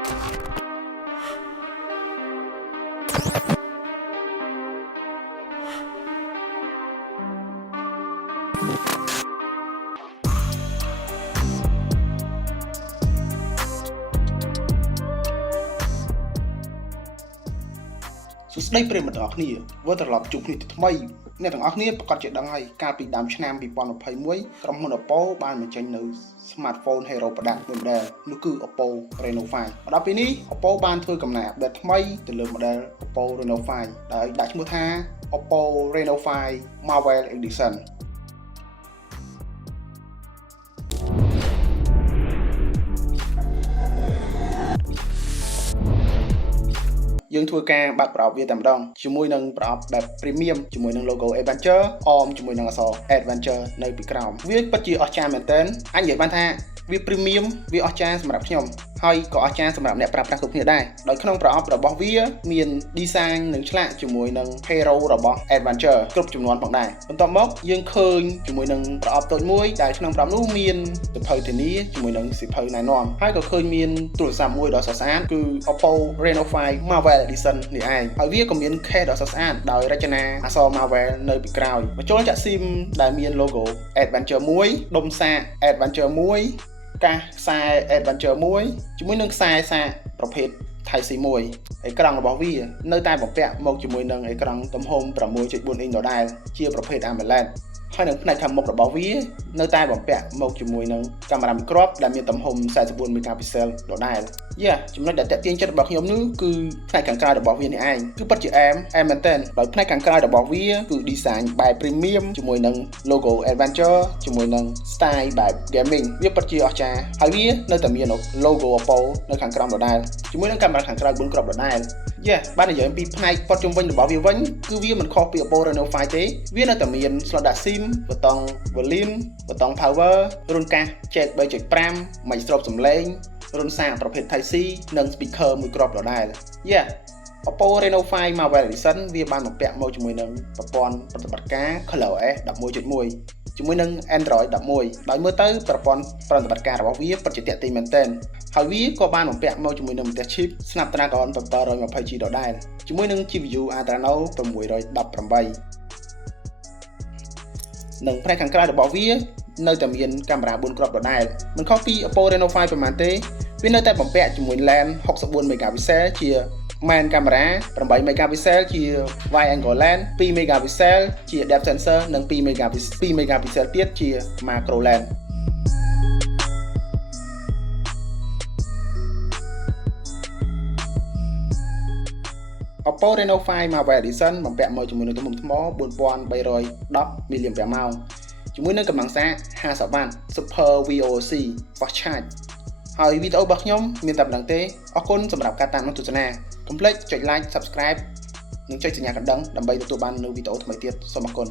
សួស្តីប្រិយមិត្តទាំងអស់គ្នាវិលត្រឡប់ជួបគ្នាទៅថ្មីអ្នកទាំងអស់គ្នាប្រកាសជាដឹងហើយកាលពីដើមឆ្នាំ2021ក្រុមហ៊ុន OPPO បានបញ្ចេញនៅ smartphone hero product មួយ model នោះគឺ OPPO Reno 5 មកដល់ពេលនេះ OPPO បានធ្វើកំណែ update ថ្មីទៅលើ model OPPO Reno 5 ដោយដាក់ឈ្មោះថា OPPO Reno 5 Marvel Editionយើងធ្វើការបើកប្រអប់វាតែម្ដងជាមួយនឹងប្រអប់បែប premium ជាមួយនឹង logo adventure អមជាមួយនឹងអក្សរ adventure នៅពីក្រោមវាពិតជាអស្ចារ្យមែនទែនអាចនិយាយបានថាវា premium វាអស្ចារ្យសម្រាប់ខ្ញុំហើយក៏អស្ចារ្យសម្រាប់អ្នកប្រើប្រាស់គ្រប់គ្នាដែរដោយក្នុងប្រអប់របស់វាមាន design និងឆ្លាក់ជាមួយនឹង hero របស់ adventure គ្រប់ចំនួនផងដែរបន្ទាប់មកយើងឃើញជាមួយនឹងប្រអប់តូចមួយដែលក្នុងប្រអប់នោះមានសៀវភៅធានាជាមួយនឹងសៀវភៅណែនាំហើយក៏ឃើញមានទូរស័ព្ទមួយដ៏ស្រស់ស្អាតគឺ OPPO Reno 5 Marvel Edition នេះឯងហើយវាក៏មាន case ដ៏ស្រស់ស្អាតដោយរចនាអក្សរ Marvel នៅពីក្រោយបញ្ចូលចាក់ SIM ដែលមាន logo adventure 1 ដុំសាក adventure 1កាសខ្សែ adventure 1ជាមួយនឹងខ្សែសាកប្រភេទ Type C 1អេក្រង់របស់វានៅតែបំពាក់មកជាមួយនឹងអេក្រង់ទំហំ 6.4 អ៊ីងដដែលជាប្រភេទ AMOLED ហើយនៅផ្នែកខាងមុខរបស់វានៅតែបំពាក់មកជាមួយនឹងកាមេរ៉ាមីក្របដែលមានទំហំ 44 megapixel ដដែលចំណុចដែលតាក់ទាញចិត្តរបស់ខ្ញុំនោះគឺផ្នែកខាងក្រៅរបស់វានេះឯងគឺពិតជាអែមមែនទែនដោយផ្នែកខាងក្រៅរបស់វាគឺ design បែប premium ជាមួយនឹង logo adventure ជាមួយនឹង style បែប gaming វាពិតជាអស្ចារ្យហើយវានៅតែមាន logo OPPO នៅខាងក្រោមដដែលជាមួយនឹងកាមេរ៉ាខាងក្រៅ4គ្រាប់ដដែលបាននិយាយអំពីផ្នែកព័ទ្ធជុំវិញរបស់វាវិញគឺវាមិនខុសពី OPPO Reno 5 ទេវានៅតែមាន slot ដាក់ SIM ប៊ូតុង volume ប៊ូតុង power រន្ធកាស jack 3.5 mic ស្រូបសំឡេងរន្ធសាកប្រភេទ Type C និង speaker មួយគ្រាប់ដដែលOPPO Reno 5 Marvel Edition វាបានបំពាក់មកជាមួយនឹងប្រព័ន្ធប្រតិបត្តិការ Kula 11.1 ជាមួយនឹង Android 11ដោយមើលទៅប្រព័ន្ធប្រតិបត្តិការរបស់វាពិតជាទាក់ទាញមែនទែនហើយវាក៏បានបំពាក់មកជាមួយនឹងម្ទេស chip Snapdragon 720G ដដែលជាមួយនឹង GPU Adreno 618និងផ្នែកខាងក្រៅរបស់វានៅតែមានកាមេរ៉ា4គ្រាប់ដដែលមិនខុសពី OPPO Reno 5 ប៉ុន្មានទេវានៅតែបំពាក់ជាមួយ lens 64 megapixel ជា main camera 8 megapixel ជា wide angle lens 2 megapixel ជា depth sensor និង2 megapixel ទៀតជា macro lens OPPO Reno 5 Marvel Edition បំពាក់មកជាមួយនឹងទំហំថ្ម 4310 mAh ជាមួយនឹងកម្លាំងសារ 50W Super VOC Fast Charge ហើយវីដេអូរបស់ខ្ញុំមានតែប៉ុណ្្នឹងទេអរគុណសម្រាប់ការតាមដានទស្សនាកុំភ្លេចចុច like Subscribe និងចុចសញ្ញាកណ្ដឹងដើម្បីទទួលបាននូវវីដេអូថ្មីទៀតសូមអរគុណ